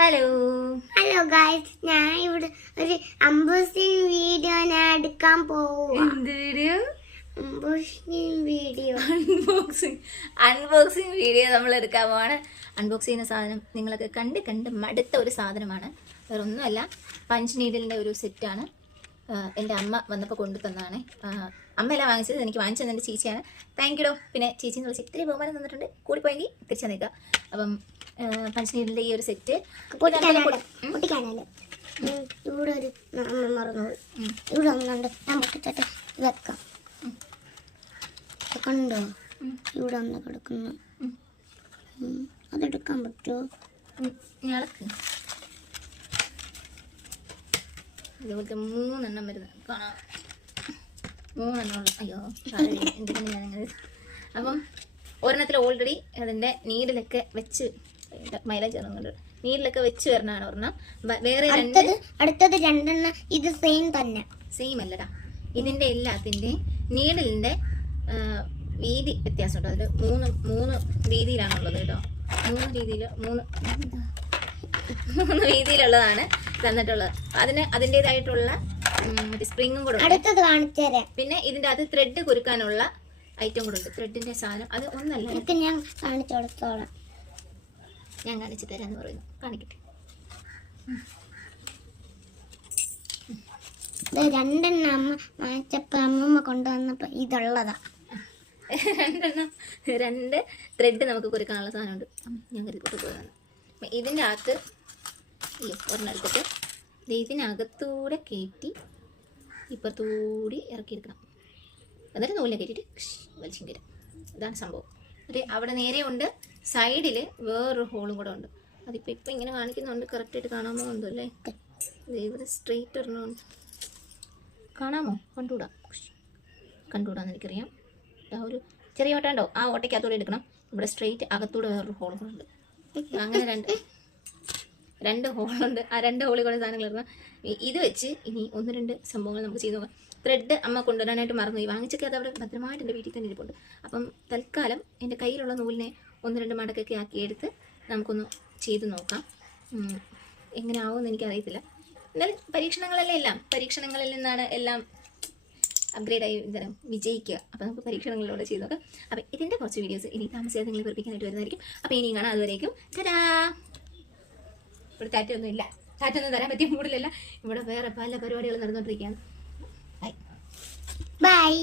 Hello hello guys, ഞാൻ ഇവിടെ ഒരു അൺബോക്സിംഗ് വീഡിയോ ഞാൻ എടുക്കാൻ പോവാ. അൺബോക്സിംഗ് വീഡിയോ നമ്മൾ എടുക്കാൻ പോവാണ്. അൺബോക്സ് ചെയ്യുന്ന സാധനം നിങ്ങളൊക്കെ കണ്ട് മടുത്ത ഒരു സാധനമാണ്. വേറെ ഒന്നുമല്ല, പഞ്ച് നീഡിലിൻ്റെ ഒരു സെറ്റാണ്. എൻ്റെ അമ്മ വന്നപ്പോൾ കൊണ്ടു തന്നതാണ്. അമ്മയെല്ലാം വാങ്ങിച്ചത്, എനിക്ക് വാങ്ങിച്ചു തന്നെ എൻ്റെ ചേച്ചിയാണ്. താങ്ക് യുഡോ. പിന്നെ ചേച്ചിന്ന് വിളിച്ച് ഇത്തിരി ബഹുമാനം തന്നിട്ടുണ്ട്, കൂടിപ്പോയെങ്കിൽ തിരിച്ചു തന്നേക്കാം. അപ്പം പഞ്ച് നീഡിലിൻ്റെ ഈ ഒരു സെറ്റ് പൊട്ടിക്കാനല്ലേ ഇവിടെ ഒരു മറന്നു ഇവിടെ ഒന്നുണ്ട്. ഞാൻ പൊട്ടിച്ചിട്ട് വെക്കാം. കണ്ടോ, ഇവിടെ ഒന്ന് കിടക്കുന്നു. അതെടുക്കാൻ പറ്റുമോ? ഞങ്ങൾക്ക് ഇതുപോലത്തെ 3 എണ്ണം വരുന്നത് കാണാം. 3 എണ്ണം ഉള്ളു. അയ്യോ എന്തെങ്കിലും ഞാനങ്ങനെ. അപ്പം ഒരെണ്ണത്തിൽ ഓൾറെഡി അതിൻ്റെ നീഡിലൊക്കെ വെച്ച് മൈലേജ് ഇറങ്ങുന്നുണ്ട്. നീഡിലൊക്കെ വെച്ച് വരണതാണ് ഒരെണ്ണം. വേറെ അടുത്തത് 2 എണ്ണം ഇത് സെയിം തന്നെ. സെയിം അല്ലടാ, ഇതിൻ്റെ എല്ലാത്തിൻ്റെ നീഡിലിൻ്റെ വീതി വ്യത്യാസമുണ്ട്. അതിൽ 3 രീതിയിലാണുള്ളത് കേട്ടോ. 3 രീതിയിലുള്ളതാണ് തന്നിട്ടുള്ളത്. അതിന് അതിൻ്റെതായിട്ടുള്ള മറ്റേ സ്പ്രിങ്ങും കൂടെ അടുത്തത് കാണിച്ചു തരാം. പിന്നെ ഇതിൻ്റെ അത് ത്രെഡ് കുരുക്കാനുള്ള ഐറ്റം കൂടെ ഉണ്ട്. ത്രെഡിൻ്റെ സാധനം അത് ഒന്നല്ല, ഞാൻ കാണിച്ചു കൊടുത്തോളാം. ഞാൻ കാണിച്ചു തരാമെന്ന് പറയുന്നു. കാണിക്കട്ടെ. ഇത് 2 എണ്ണം അമ്മ വാങ്ങിച്ചപ്പോൾ അമ്മമ്മ കൊണ്ടുവന്നപ്പോൾ ഇതുള്ളതാ. 2 ത്രെഡ് നമുക്ക് കുരുക്കാനുള്ള സാധനമുണ്ട്. ഞാൻ കരുതി പോയതാണ്. ഇതിൻ്റെ അകത്ത് ഒരെണ്ണം എടുത്തിട്ട് ഇതിനകത്തൂടെ കയറ്റി ഇപ്പുറത്തൂടി ഇറക്കിയെടുക്കണം. എന്നിട്ട് നൂലിനെ കയറ്റിയിട്ട് വലിച്ചും കയറാം. ഇതാണ് സംഭവം. ഒരു അവിടെ നേരെ ഉണ്ട്, സൈഡിൽ വേറൊരു ഹോളും കൂടെ ഉണ്ട്. അതിപ്പോൾ ഇങ്ങനെ കാണിക്കുന്നുണ്ട്. കറക്റ്റായിട്ട് കാണാമോ എന്തോ അല്ലേ? ഇവിടെ സ്ട്രെയിറ്റ് ഒരെണ്ണമുണ്ട്. കാണാമോ? കണ്ടുകൂടാന്ന് എനിക്കറിയാം. ഒരു ചെറിയ ഓട്ട ഉണ്ടോ? ആ ഓട്ടയ്ക്കകത്തൂടെ എടുക്കണം. ഇവിടെ സ്ട്രെയിറ്റ് അകത്തൂടെ വേറൊരു ഹോളും കൂടെ ഉണ്ട്. അങ്ങനെ രണ്ട് ഹോളുണ്ട്. ആ 2 ഹോളിൽ കൂടെ സാധനങ്ങൾ ഇറങ്ങാം. ഇത് വെച്ച് ഇനി 1-2 സംഭവങ്ങൾ നമുക്ക് ചെയ്ത് നോക്കാം. ത്രെഡ് അമ്മ കൊണ്ടുവരാനായിട്ട് മറന്നുപോയി. വാങ്ങിച്ചൊക്കെ അത് അവിടെ ഭദ്രമായിട്ട് എൻ്റെ വീട്ടിൽ തന്നെ ഇരിപ്പുണ്ട്. അപ്പം തൽക്കാലം എൻ്റെ കയ്യിലുള്ള നൂലിനെ 1-2 മടക്കൊക്കെ ആക്കിയെടുത്ത് നമുക്കൊന്ന് ചെയ്ത് നോക്കാം. എങ്ങനെ ആവുമെന്ന് എനിക്കറിയത്തില്ല. എന്നാലും പരീക്ഷണങ്ങളിൽ നിന്നാണ് എല്ലാം അപ്ഗ്രേഡായി വിജയിക്കുക. അപ്പോൾ നമുക്ക് പരീക്ഷണങ്ങളിലൂടെ ചെയ്ത് നോക്കാം. അപ്പോൾ ഇതിൻ്റെ കുറച്ച് വീഡിയോസ് ഇനി താമസിയാതെ നിങ്ങൾ പഠിപ്പിക്കാനായിട്ട് വരുന്നതായിരിക്കും. അപ്പോൾ ഇനിയും കാണാം. അതുവരേക്കും ടാറ്റാ. ഇവിടെ ടാറ്റൊന്നും ഇല്ല, ടാറ്റൊന്നും തരാൻ പറ്റിയ മൂഡിലല്ല. ഇവിടെ വേറെ പല പരിപാടികൾ നടന്നുകൊണ്ടിരിക്കുകയാണ്. ബൈ.